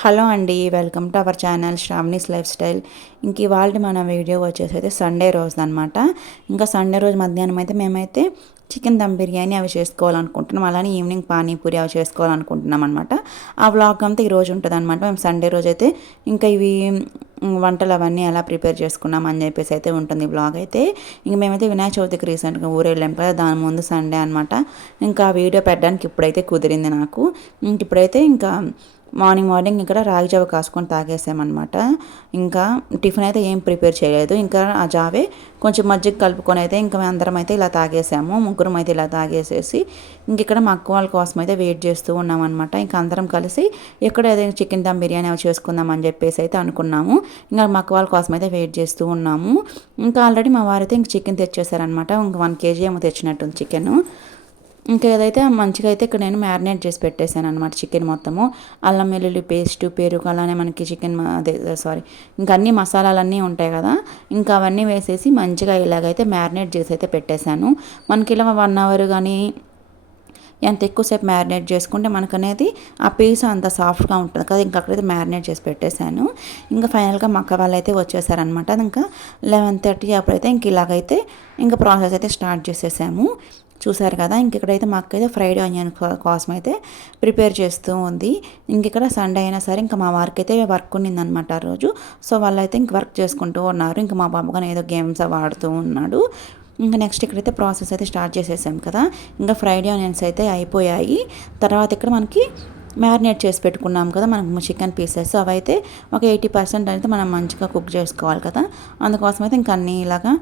Hello అండి welcome to our channel Shravani's lifestyle. ఇంక ఇవాళ మన వీడియో వచ్చేసి అయితే సండే రోజు అనమాట ఇంకా సండే రోజు మధ్యాహ్నం అయితే మేమైతే చికెన్ దమ్ బిర్యానీ అవి చేసుకోవాలనుకుంటున్నాం. అలానే ఈవినింగ్ పానీపూరి అవి చేసుకోవాలనుకుంటున్నాం అనమాట ఆ వ్లాగ్ అంతా ఈ రోజు ఉంటుంది అనమాట మేము సండే రోజు అయితే ఇంకా ఇవి వంటలు అవన్నీ ఎలా ప్రిపేర్ చేసుకున్నాం అని చెప్పేసి అయితే ఉంటుంది బ్లాగ్ అయితే. ఇంక మేమైతే వినాయక చవితికి రీసెంట్గా ఊరు వెళ్ళాం కదా దాని ముందు సండే అనమాట ఇంకా ఆ వీడియో పెట్టడానికి ఇప్పుడైతే కుదిరింది నాకు. ఇంక ఇప్పుడైతే ఇంకా మార్నింగ్ మార్నింగ్ ఇక్కడ రాగి జావ కాసుకొని తాగేసామన్నమాట. ఇంకా టిఫిన్ అయితే ఏం ప్రిపేర్ చేయలేదు. ఇంకా ఆ జావే కొంచెం మజ్జిగ కలుపుకొని అయితే ఇంకా అందరం అయితే ఇలా తాగేసాము. ముగ్గురం అయితే ఇలా తాగేసేసి ఇంక ఇక్కడ మా అక్క వాళ్ళ కోసం అయితే వెయిట్ చేస్తూ ఉన్నామన్నమాట. ఇంకా అందరం కలిసి ఎక్కడ ఏదైనా చికెన్ దమ్ బిర్యానీ అవి చేసుకుందాం అని చెప్పేసి అయితే అనుకున్నాము. ఇంకా మా అక్క వాళ్ళ కోసం అయితే వెయిట్ చేస్తూ ఉన్నాము. ఇంకా ఆల్రెడీ మా వారైతే ఇంక చికెన్ తెచ్చేసారనమాట ఇంక వన్ కేజీ ఏమో తెచ్చినట్టుంది చికెన్. ఇంకా ఏదైతే మంచిగా అయితే ఇక్కడ నేను మ్యారినేట్ చేసి పెట్టేశాను అనమాట చికెన్ మొత్తము. అల్లం వెల్లుల్లి పేస్ట్ పెరుగు అలానే మనకి చికెన్ అదే సారీ ఇంకా అన్ని మసాలాలన్నీ ఉంటాయి కదా. ఇంకా అవన్నీ వేసేసి మంచిగా ఇలాగైతే మ్యారినేట్ చేసి అయితే పెట్టేశాను. మనకి ఇలా వన్ అవర్ కానీ ఎంత ఎక్కువసేపు మ్యారినేట్ చేసుకుంటే మనకు అనేది ఆ పీస్ అంత సాఫ్ట్గా ఉంటుంది కదా. ఇంకా అక్కడైతే మ్యారినేట్ చేసి పెట్టేశాను. ఇంకా ఫైనల్గా మక్క వాళ్ళు అయితే వచ్చేసారనమాట ఇంకా లెవెన్ థర్టీ అప్పుడైతే ఇంక ఇలాగైతే ఇంకా ప్రాసెస్ అయితే స్టార్ట్ చేసేసాము. చూసారు కదా ఇంక ఇక్కడైతే మా అక్క అయితే ఫ్రైడ్ ఆనియన్ కోసం అయితే ప్రిపేర్ చేస్తూ ఉంది. ఇంక ఇక్కడ సండే అయినా సరే ఇంకా మా వారికి అయితే వర్క్ ఉన్నిందనమాట ఆ రోజు. సో వాళ్ళైతే ఇంక వర్క్ చేసుకుంటూ ఉన్నారు. ఇంకా మా బాబు కానీ ఏదో గేమ్స్ ఆడుతూ ఉన్నాడు. ఇంకా నెక్స్ట్ ఇక్కడైతే ప్రాసెస్ అయితే స్టార్ట్ చేసేసాం కదా. ఇంకా ఫ్రైడ్ ఆనియన్స్ అయితే అయిపోయాయి. తర్వాత ఇక్కడ మనకి మ్యారినేట్ చేసి పెట్టుకున్నాం కదా మనకు చికెన్ పీసెస్. అవైతే ఒక ఎయిటీ పర్సెంట్ అయితే మనం మంచిగా కుక్ చేసుకోవాలి కదా. అందుకోసం అయితే ఇంకా అన్నీ ఇలాగా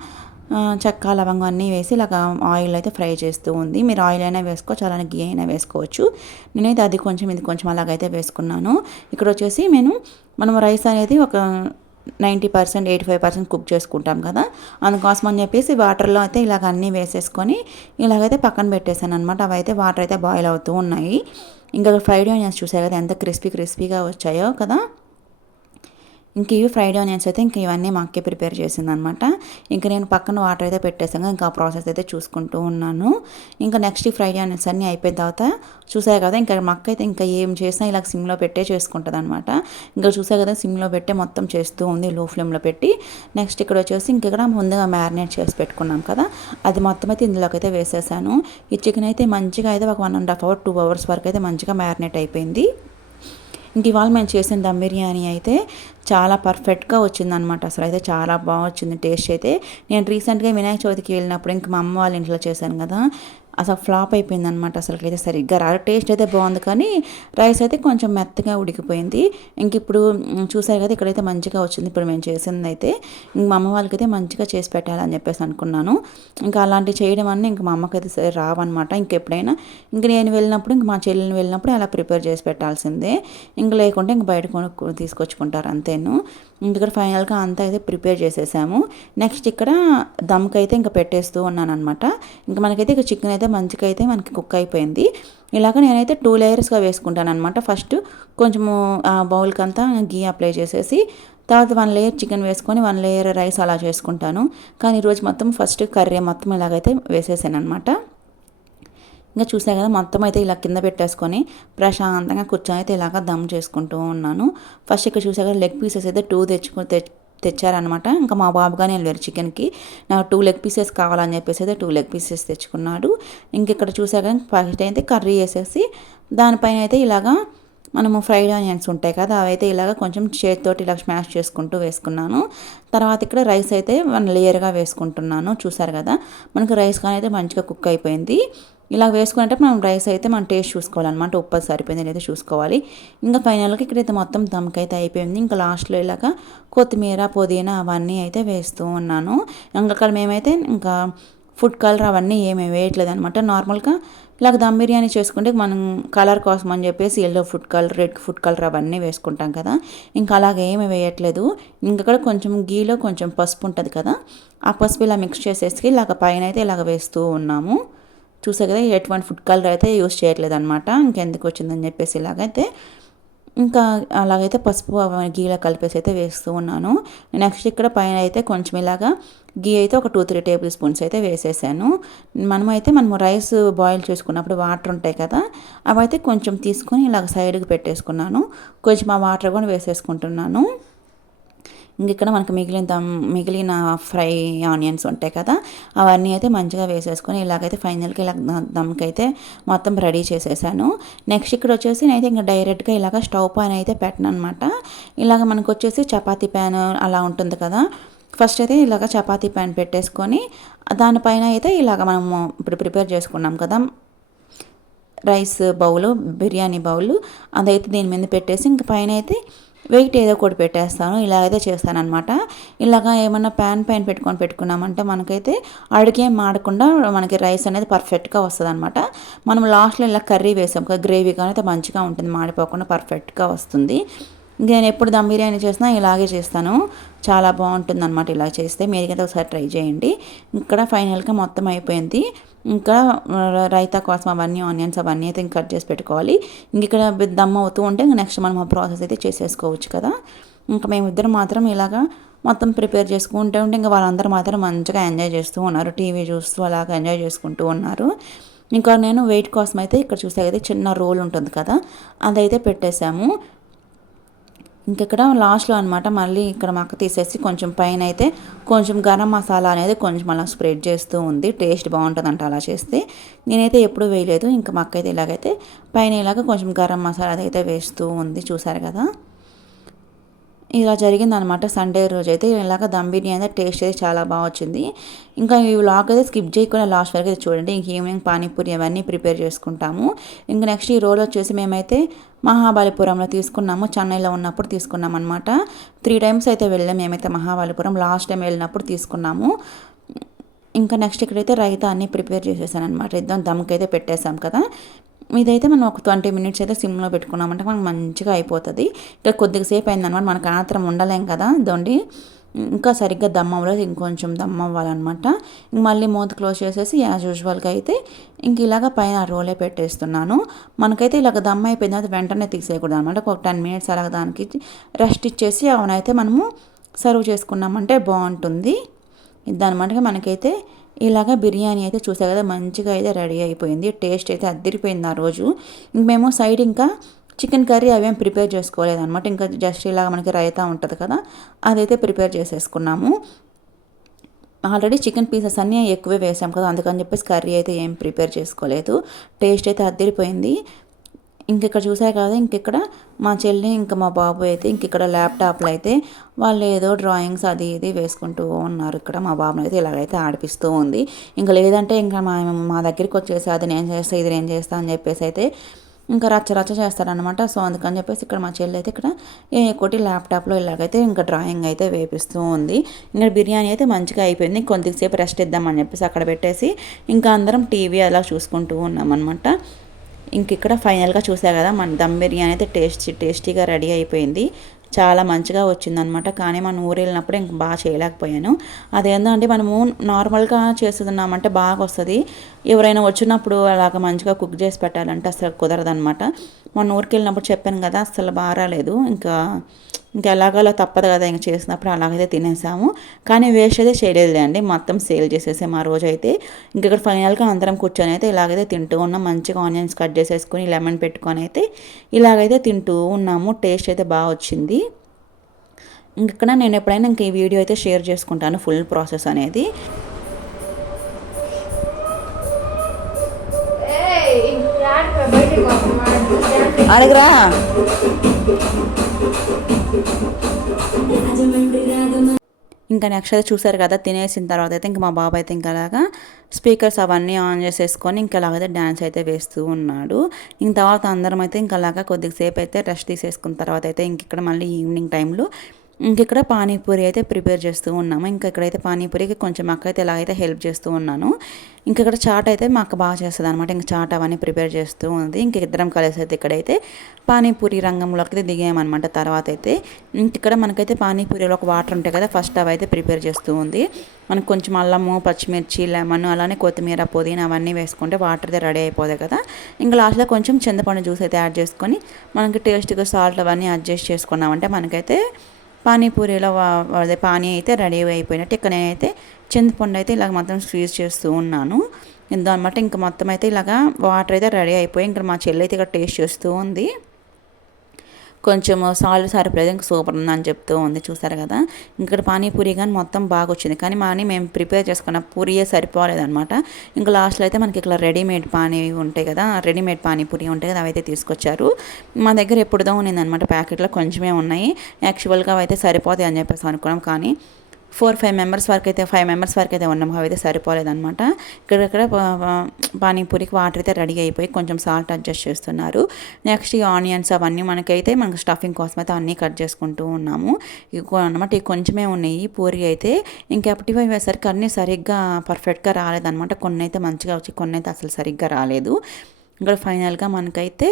చెక్క లవంగం అన్నీ వేసి ఇలాగ ఆయిల్ అయితే ఫ్రై చేస్తూ ఉంది. మీరు ఆయిల్ అయినా వేసుకోవచ్చు అలానే గీ అయినా వేసుకోవచ్చు. నేనైతే అది కొంచెం ఇది కొంచెం అలాగైతే వేసుకున్నాను. ఇక్కడ వచ్చేసి నేను మనం రైస్ అనేది ఒక ninety percent eighty five percent cook చేసుకుంటాం కదా. అందుకోసం అని చెప్పేసి వాటర్లో అయితే ఇలాగ అన్నీ వేసేసుకొని ఇలాగైతే పక్కన పెట్టేశాను అనమాట అవి అయితే వాటర్ అయితే బాయిల్ అవుతూ ఉన్నాయి. ఇంకా ఫ్రైడ్ ఆనియన్స్ చూసాయి కదా ఎంత క్రిస్పీ క్రిస్పీగా వచ్చాయో కదా. ఇంక ఇవి ఫ్రైడ్ ఆనియన్స్ అయితే ఇంక ఇవన్నీ మా అక్కే ప్రిపేర్ చేసింది అనమాట ఇంకా నేను పక్కన వాటర్ అయితే పెట్టేసాను ఇంకా ఆ ప్రాసెస్ అయితే చూసుకుంటూ ఉన్నాను. ఇంకా నెక్స్ట్ ఈ ఫ్రైడ్ ఆనియన్స్ అన్నీ అయిపోయిన తర్వాత చూసాయి కదా ఇంకా మా అక్క అయితే ఇంకా ఏం చేసినా ఇలా సిమ్లో పెట్టే చేసుకుంటుంది అనమాట ఇంకా చూసాయి కదా సిమ్లో పెట్టే మొత్తం చేస్తూ ఉంది లో ఫ్లేమ్లో పెట్టి. నెక్స్ట్ ఇక్కడ వచ్చేసి ఇంక ఇక్కడ ముందుగా మ్యారినేట్ చేసి పెట్టుకున్నాం కదా అది మొత్తం అయితే ఇందులోకి అయితే వేసేసాను. ఈ చికెన్ అయితే మంచిగా అయితే ఒక one and half hour two hours వరకు అయితే మంచిగా మ్యారినేట్ అయిపోయింది. ఇంక ఇవాళ మేము చేసిన దమ్ బిర్యానీ అయితే చాలా పర్ఫెక్ట్గా వచ్చిందనమాట అసలు అయితే చాలా బాగా వచ్చింది. టేస్ట్ అయితే నేను రీసెంట్గా వినాయక చవితికి వెళ్ళినప్పుడు ఇంక మా అమ్మ వాళ్ళ ఇంట్లో చేశాను కదా. అసలు ఫ్లాప్ అయిపోయింది అనమాట అసలు అయితే సరిగ్గా రా టేస్ట్ అయితే బాగుంది కానీ రైస్ అయితే కొంచెం మెత్తగా ఉడికిపోయింది. ఇంక ఇప్పుడు చూసారు కదా ఇక్కడైతే మంచిగా వచ్చింది. ఇప్పుడు మేము చేసింది అయితే ఇంక మా అమ్మ వాళ్ళకైతే మంచిగా చేసి పెట్టాలని చెప్పేసి అనుకున్నాను. ఇంకా అలాంటివి చేయడం అన్నీ ఇంక మా అమ్మకైతే సరే రావన్నమాట. ఇంకెప్పుడైనా ఇంక నేను వెళ్ళినప్పుడు ఇంక మా చెల్లెని వెళ్ళినప్పుడు అలా ప్రిపేర్ చేసి పెట్టాల్సిందే. ఇంక లేకుంటే ఇంక బయట కొను తీసుకొచ్చుకుంటారు అంతేను. ఇక్కడ ఫైనల్గా అంతా అయితే ప్రిపేర్ చేసేసాము. నెక్స్ట్ ఇక్కడ దమ్కి అయితే ఇంకా పెట్టేస్తూ ఉన్నాను అనమాట ఇంకా మనకైతే ఇక చికెన్ అయితే మంచిగా అయితే మనకి కుక్ అయిపోయింది. ఇలాగ నేనైతే టూ లేయర్స్గా వేసుకుంటాను అనమాట ఫస్ట్ కొంచెము ఆ బౌల్కి అంతా గీ అప్లై చేసేసి తర్వాత వన్ లేయర్ చికెన్ వేసుకొని వన్ లేయర్ రైస్ అలా చేసుకుంటాను. కానీ ఈరోజు మొత్తం ఫస్ట్ కర్రీ మొత్తం ఇలాగైతే వేసేసాను అనమాట ఇంకా చూసా కదా మొత్తం అయితే ఇలా కింద పెట్టేసుకొని ప్రశాంతంగా కూర్చొని అయితే ఇలాగ దమ్ చేసుకుంటూ ఉన్నాను. ఫస్ట్ ఇక్కడ చూసా కదా లెగ్ పీసెస్ అయితే టూ తెచ్చుకు తెచ్చారనమాట ఇంకా మా బాబు కానీ వెళ్ళారు చికెన్కి. నాకు టూ లెగ్ పీసెస్ కావాలని చెప్పేసి అయితే టూ లెగ్ పీసెస్ తెచ్చుకున్నాడు. ఇంక ఇక్కడ చూసాక కానీ ఫస్ట్ అయితే కర్రీ వేసేసి దానిపైన అయితే ఇలాగా మనము ఫ్రైడ్ ఆనియన్స్ ఉంటాయి కదా అవైతే ఇలాగ కొంచెం చేతితోటి ఇలా స్మాష్ చేసుకుంటూ వేసుకున్నాను. తర్వాత ఇక్కడ రైస్ అయితే వన్ లేయర్గా వేసుకుంటున్నాను. చూసారు కదా మనకు రైస్ కానీ అయితే మంచిగా కుక్ అయిపోయింది. ఇలా వేసుకునేటప్పుడు మనం రైస్ అయితే మనం టేస్ట్ చూసుకోవాలన్నమాట. ఉప్పు సరిపోయింది లేదా చూసుకోవాలి. ఇంకా ఫైనల్గా ఇక్కడైతే మొత్తం దమ్కి అయితే అయిపోయింది. ఇంకా లాస్ట్లో ఇలాగ కొత్తిమీర పుదీనా అవన్నీ అయితే వేస్తూ ఉన్నాను. ఇంకా అక్కడ మేమైతే ఇంకా ఫుడ్ కలర్ అవన్నీ ఏమీ వేయట్లేదు అనమాట నార్మల్గా ఇలాగ దమ్ బిర్యానీ చేసుకుంటే మనం కలర్ కోసం అని చెప్పేసి yellow food colour red food colour అవన్నీ వేసుకుంటాం కదా. ఇంకా అలాగే ఏమి వేయట్లేదు. ఇంకక్కడ కొంచెం గీలో కొంచెం పసుపు ఉంటుంది కదా. ఆ పసుపు ఇలా మిక్స్ చేసేసి ఇలాగ పైన అయితే ఇలాగ వేస్తూ ఉన్నాము. చూసే కదా ఎటువంటి ఫుడ్ కలర్ అయితే యూస్ చేయట్లేదు అనమాట ఇంకెందుకు వచ్చిందని చెప్పేసి ఇలాగైతే. ఇంకా అలాగైతే పసుపు గీలా గీలో కలిపేసి అయితే వేస్తూ ఉన్నాను. నెక్స్ట్ ఇక్కడ పైన అయితే కొంచెం ఇలాగా గీ అయితే ఒక టూ త్రీ టేబుల్ స్పూన్స్ అయితే వేసేసాను. మనమైతే మనము రైస్ బాయిల్ చేసుకున్నప్పుడు వాటర్ ఉంటాయి కదా అవి అయితే కొంచెం తీసుకొని ఇలాగ సైడ్కి పెట్టేసుకున్నాను. కొంచెం ఆ వాటర్ కూడా వేసేసుకుంటున్నాను. ఇక్కడ మనకు మిగిలిన దమ్ మిగిలిన ఫ్రై ఆనియన్స్ ఉంటాయి కదా అవన్నీ అయితే మంచిగా వేసేసుకొని ఇలాగైతే ఫైనల్కి ఇలా దమ్కి అయితే మొత్తం రెడీ చేసేసాను. నెక్స్ట్ ఇక్కడ వచ్చేసి నేనైతే ఇంకా డైరెక్ట్గా ఇలాగ స్టవ్ పైన అయితే పెట్టను అనమాట ఇలాగ మనకు వచ్చేసి చపాతీ ప్యాన్ అలా ఉంటుంది కదా ఫస్ట్ అయితే ఇలాగ చపాతీ ప్యాన్ పెట్టేసుకొని దానిపైన అయితే ఇలాగ మనము ఇప్పుడు ప్రిపేర్ చేసుకున్నాం కదా రైస్ బౌలు బిర్యానీ బౌలు అదైతే దీని మీద పెట్టేసి ఇంక పైన అయితే వెయిట్ ఏదో ఒకటి పెట్టేస్తాను ఇలాగైతే చేస్తానమాట ఇలాగ ఏమన్నా ప్యాన్ పైన పెట్టుకొని పెట్టుకున్నామంటే మనకైతే అడిగేం మాడకుండా మనకి రైస్ అనేది పర్ఫెక్ట్గా వస్తుంది అనమాట మనం లాస్ట్లో ఇలా కర్రీ వేసాం కదా గ్రేవీ కానీ అయితే మంచిగా ఉంటుంది మాడిపోకుండా పర్ఫెక్ట్గా వస్తుంది. నేను ఎప్పుడు దమ్ బిర్యానీ చేసినా ఇలాగే చేస్తాను. చాలా బాగుంటుంది అనమాట ఇలా చేస్తే. మీరుకైతే ఒకసారి ట్రై చేయండి. ఇక్కడ ఫైనల్గా మొత్తం అయిపోయింది. ఇంకా రైతా కోసం అవన్నీ ఆనియన్స్ అవన్నీ అయితే కట్ చేసి పెట్టుకోవాలి. ఇంక ఇక్కడ దమ్ అవుతూ ఉంటే ఇంకా నెక్స్ట్ మనం ఆ ప్రాసెస్ అయితే చేసేసుకోవచ్చు కదా. ఇంకా మేమిద్దరం మాత్రం ఇలాగా మొత్తం ప్రిపేర్ చేసుకుంటూ ఉంటే ఇంకా వాళ్ళందరూ మాత్రం మంచిగా ఎంజాయ్ చేస్తూ ఉన్నారు. టీవీ చూస్తూ అలాగా ఎంజాయ్ చేసుకుంటూ ఉన్నారు. ఇంకా నేను వెయిట్ కోసం అయితే ఇక్కడ చూసే అయితే చిన్న రోల్ ఉంటుంది కదా. అదైతే పెట్టేశాము. ఇంకెక్కడ లాస్ట్లో అనమాట మళ్ళీ ఇక్కడ మక్క తీసేసి కొంచెం పైన అయితే కొంచెం గరం మసాలా అనేది కొంచెం అలా స్ప్రెడ్ చేస్తూ ఉంది. టేస్ట్ బాగుంటుంది అంట అలా చేస్తే. నేనైతే ఎప్పుడు వేయలేదు. ఇంకా మక్క అయితే ఇలాగైతే పైన ఇలాగ కొంచెం గరం మసాలా అయితే వేస్తూ ఉంది. చూసారు కదా? ఇలా జరిగిందనమాట. సండే రోజు అయితే ఇలాగ దమ్ బిర్యానీ టేస్ట్ అయితే చాలా బాగా వచ్చింది. ఇంకా ఈ వ్లాగ్ అయితే స్కిప్ చేయకుండా లాస్ట్ వరకు అయితే చూడండి. ఇంక ఈవినింగ్ పానీపూరి అవన్నీ ప్రిపేర్ చేసుకుంటాము. ఇంకా నెక్స్ట్ ఈ రోజు వచ్చేసి మేమైతే మహాబలిపురంలో తీసుకున్నాము. చెన్నైలో ఉన్నప్పుడు తీసుకున్నాం అనమాట త్రీ టైమ్స్ అయితే వెళ్ళాం మేమైతే మహాబలిపురం. లాస్ట్ టైం వెళ్ళినప్పుడు తీసుకున్నాము. ఇంకా నెక్స్ట్ ఇక్కడైతే రైతా అన్నీ ప్రిపేర్ చేసేసాను అనమాట ఇద్దాం దమ్కి అయితే పెట్టేసాం కదా. ఇదైతే మనం ఒక ట్వంటీ మినిట్స్ అయితే సిమ్లో పెట్టుకున్నామంటే మనకు మంచిగా అయిపోతుంది. ఇంకా కొద్దిగా సేపు అయిందనమాట మనకు ఆత్రం ఉండలేం కదా దొండి ఇంకా సరిగ్గా దమ్ అవ్వలేదు ఇంకొంచెం దమ్ అవ్వాలన్నమాట. మళ్ళీ మూత క్లోజ్ చేసేసి యాజ్ యూజువల్గా అయితే ఇంక ఇలాగ పైన రోలే పెట్టేస్తున్నాను. మనకైతే ఇలాగ దమ్ అయిపోయిన తర్వాత వెంటనే తీసేయకూడదు అనమాట ఒక టెన్ మినిట్స్ అలాగ దానికి రెస్ట్ ఇచ్చేసి అవునైతే మనము సర్వ్ చేసుకున్నామంటే బాగుంటుంది. ఇదనమాట మనకైతే ఇలాగ బిర్యానీ అయితే చూసా కదా మంచిగా అయితే రెడీ అయిపోయింది. టేస్ట్ అయితే అద్దరిపోయింది ఆ రోజు. ఇంక మేము సైడ్ ఇంకా చికెన్ కర్రీ అవేం ప్రిపేర్ చేసుకోలేదు అనమాట ఇంకా జస్ట్ ఇలాగ మనకి రైతా ఉంటుంది కదా అదైతే ప్రిపేర్ చేసేసుకున్నాము. ఆల్రెడీ చికెన్ పీసెస్ అన్నీ ఎక్కువే వేసాం కదా అందుకని చెప్పేసి కర్రీ అయితే ఏం ప్రిపేర్ చేసుకోలేదు. టేస్ట్ అయితే అద్దరిపోయింది ఇంకెక్కడ చూసారు కదా ఇంకెక్కడ మా చెల్లి ఇంకా మా బాబు అయితే ఇంకెక్కడ ల్యాప్టాప్లో అయితే వాళ్ళు ఏదో డ్రాయింగ్స్ అది ఇది వేసుకుంటూ ఉన్నారు. ఇక్కడ మా బాబుని అయితే ఇలాగైతే ఆడిపిస్తూ ఉంది. ఇంకా లేదంటే ఇంకా మా మా దగ్గరికి వచ్చేసి అది నేను చేస్తా ఇది నేను చేస్తా అని చెప్పేసి అయితే ఇంకా రచ్చ రచ్చ చేస్తారనమాట సో అందుకని చెప్పేసి ఇక్కడ మా చెల్లి అయితే ఇక్కడ ఏ ఒకటి ల్యాప్టాప్లో ఇలాగైతే ఇంకా డ్రాయింగ్ అయితే వేపిస్తూ ఉంది. ఇంకా బిర్యానీ అయితే మంచిగా అయిపోయింది. కొద్దిసేపు రెస్ట్ ఇద్దామని చెప్పేసి అక్కడ పెట్టేసి ఇంకా అందరం టీవీ అలా చూసుకుంటూ ఉన్నామన్నమాట. ఇంక ఇక్కడ ఫైనల్గా చూసా కదా మన దమ్ బిర్యానీ అయితే టేస్టీ టేస్టీగా రెడీ అయిపోయింది. చాలా మంచిగా వచ్చిందనమాట కానీ మనం ఊరు వెళ్ళినప్పుడు ఇంక బాగా చేయలేకపోయాను. అదేంటంటే మనము నార్మల్గా చేస్తున్నామంటే బాగా వస్తుంది. ఎవరైనా వచ్చినప్పుడు అలాగ మంచిగా కుక్ చేసి పెట్టాలంటే అసలు కుదరదనమాట మన ఊరికి వెళ్ళినప్పుడు చెప్పాను కదా అసలు బాగా రాలేదు. ఇంకా ఇంకా ఎలాగోలా తప్పదు కదా ఇంక చేసినప్పుడు అలాగైతే తినేసాము. కానీ వేస్ట్ అయితే చేయలేదు అండి మొత్తం సేల్ చేసేసాము ఆ రోజు అయితే ఇక్కడ ఫైనల్గా అందరం కూర్చొని అయితే ఇలాగైతే తింటూ ఉన్నాం. మంచిగా ఆనియన్స్ కట్ చేసేసుకొని లెమన్ పెట్టుకొని అయితే ఇలాగైతే తింటూ ఉన్నాము. టేస్ట్ అయితే బాగా వచ్చింది. ఇక్కడ నేను ఎప్పుడైనా ఇంక ఈ వీడియో అయితే షేర్ చేసుకుంటాను. ఫుల్ ప్రాసెస్ అనేది. అడగరా ఇంకా నెక్స్ట్ అయితే చూసారు కదా తినేసిన తర్వాత అయితే ఇంకా మా బాబు అయితే ఇంకా అలాగా స్పీకర్స్ అవన్నీ ఆన్ చేసేసుకొని ఇంకా అలాగైతే డ్యాన్స్ అయితే వేస్తూ ఉన్నాడు. ఇంక తర్వాత అందరం అయితే ఇంకా అలాగా కొద్దిసేపు అయితే రెస్ట్ తీసేసుకున్న తర్వాత అయితే ఇంక ఇక్కడ మళ్ళీ ఈవినింగ్ టైంలో ఇక్కడ పానీపూరి అయితే ప్రిపేర్ చేస్తూ ఉన్నాము. ఇంకా ఇక్కడైతే పానీపూరికి కొంచెం అక్క అయితే ఇలాగైతే హెల్ప్ చేస్తూ ఉన్నాను ఇంకా ఇక్కడ చాట్ అయితే మా అక్క బాగా చేస్తుంది అనమాట ఇంకా చాట్ అవన్నీ ప్రిపేర్ చేస్తూ ఉంది. ఇంక ఇద్దరం కలిసి అయితే ఇక్కడైతే పానీపూరి రంగంలోకి అయితే దిగామన్నమాట. తర్వాత అయితే ఇంక ఇక్కడ మనకైతే పానీపూరిలో ఒక వాటర్ ఉంటాయి కదా ఫస్ట్ అవి అయితే ప్రిపేర్ చేస్తూ ఉంది. మనకు కొంచెం అల్లము పచ్చిమిర్చి లెమన్ అలానే కొత్తిమీర పుదీనా అవన్నీ వేసుకుంటే వాటర్ అయితే రెడీ అయిపోతాయి కదా. ఇంకా లాస్ట్లో కొంచెం చింతపండు జ్యూస్ అయితే యాడ్ చేసుకొని మనకి టేస్ట్గా సాల్ట్ అవన్నీ అడ్జస్ట్ చేసుకున్నామంటే మనకైతే పానీపూరిలో అదే పానీ అయితే రెడీ అయిపోయినట్టు ఇక్కడ నేనైతే చింతపండు అయితే ఇలాగ మొత్తం స్క్వీజ్ చేస్తూ ఉన్నాను. ఇందు అనమాట ఇంకా మొత్తం అయితే ఇలాగా వాటర్ అయితే రెడీ అయిపోయి ఇంకా మా చెల్లి అయితే ఇక్కడ టేస్ట్ చేస్తూ ఉంది. కొంచెం సాల్ట్ సరిపోలేదు ఇంకా సూపర్ ఉందని చెప్తూ ఉంది. చూసారు కదా? ఇక్కడ పానీపూరి కానీ మొత్తం బాగా వచ్చింది. కానీ మాని మేము ప్రిపేర్ చేసుకున్న పూరియే సరిపోలేదన్నమాట. ఇంకా లాస్ట్లో అయితే మనకి ఇక్కడ రెడీమేడ్ పానీ ఉంటాయి కదా? రెడీమేడ్ పానీపూరి ఉంటాయి కదా? అవైతే తీసుకొచ్చారు. మా దగ్గర ఎప్పుడుదో ఉన్నిందనమాట ప్యాకెట్లో కొంచెమే ఉన్నాయి. యాక్చువల్గా అయితే సరిపోతాయి అని చెప్పేసి అనుకున్నాం. కానీ ఫోర్ ఫైవ్ మెంబర్స్ వరకు అయితే ఫైవ్ మెంబర్స్ వరకు అయితే ఉన్నాం. అవి అయితే సరిపోలేదన్నమాట. ఇక్కడక్కడ పానీపూరికి వాటర్ అయితే రెడీ అయిపోయి కొంచెం సాల్ట్ అడ్జస్ట్ చేస్తున్నారు. నెక్స్ట్ ఈ ఆనియన్స్ అవన్నీ మనకైతే మనకు స్టఫింగ్ కోసం అయితే అన్నీ కట్ చేసుకుంటూ ఉన్నాము. ఇవి అనమాట ఇవి కొంచెమే ఉన్నాయి. పూరి అయితే ఇంకెప్పటివి వేసరికి అన్నీ సరిగ్గా పర్ఫెక్ట్గా రాలేదనమాట కొన్ని అయితే మంచిగా వచ్చి కొన్ని అయితే అసలు సరిగ్గా రాలేదు. ఇక్కడ ఫైనల్గా మనకైతే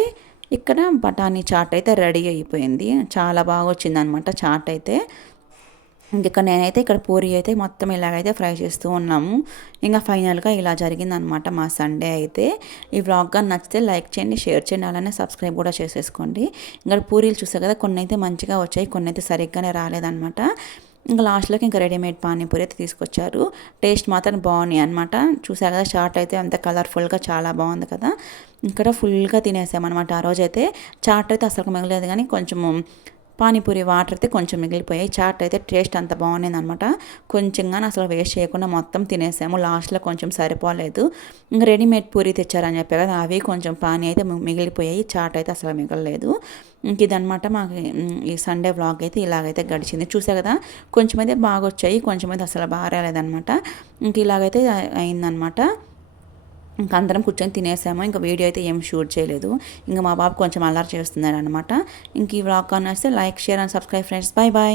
ఇక్కడ బఠానీ చాట్ అయితే రెడీ అయిపోయింది. చాలా బాగా వచ్చిందనమాట చాట్ అయితే. ఇంకా నేనైతే ఇక్కడ పూరి అయితే మొత్తం ఇలాగైతే ఫ్రై చేస్తూ ఉన్నాము. ఇంకా ఫైనల్గా ఇలా జరిగిందనమాట మా సండే అయితే. ఈ వ్లాగ్గా నచ్చితే లైక్ చేయండి షేర్ చేయండి అలానే సబ్స్క్రైబ్ కూడా చేసేసుకోండి. ఇంకా పూరీలు చూసా కదా కొన్ని అయితే మంచిగా వచ్చాయి కొన్ని అయితే సరిగ్గానే రాలేదనమాట ఇంకా లాస్ట్లోకి ఇంకా రెడీమేడ్ పానీపూరి అయితే తీసుకొచ్చారు. టేస్ట్ మాత్రం బాగున్నాయి అనమాట చూసా కదా చాట్ అయితే అంత కలర్ఫుల్గా చాలా బాగుంది కదా. ఇక్కడ ఫుల్గా తినేసామన్నమాట ఆ రోజు అయితే చాట్ అయితే అసలు మిగలేదు కానీ కొంచెం పానీపూరి వాటర్ అయితే కొంచెం మిగిలిపోయాయి. చాట్ అయితే టేస్ట్ అంత బాగుంది అనమాట కొంచెంగా అసలు వేస్ట్ చేయకుండా మొత్తం తినేసాము. లాస్ట్లో కొంచెం సరిపోలేదు. ఇంకా రెడీమేడ్ పూరి తెచ్చారని చెప్పే కదా అవి కొంచెం పానీ అయితే మిగిలిపోయాయి. చాట్ అయితే అసలు మిగలలేదు. ఇంక ఇదనమాట మాకు ఈ సండే వ్లాగ్ అయితే ఇలాగైతే గడిచింది. చూసా కదా కొంచెం అయితే బాగా వచ్చాయి కొంచెం అయితే అసలు బాగా రాలేదనమాట ఇంక ఇలాగైతే అయిందనమాట. ఇంకా అందరం కూర్చొని తినేసాము. ఇంకా వీడియో అయితే ఏం షూట్ చేయలేదు. ఇంకా మా బాబు కొంచెం అల్లరి చేస్తున్నారు అనమాట ఇంక ఈ vlog కానొస్తే like share and subscribe friends. Bye bye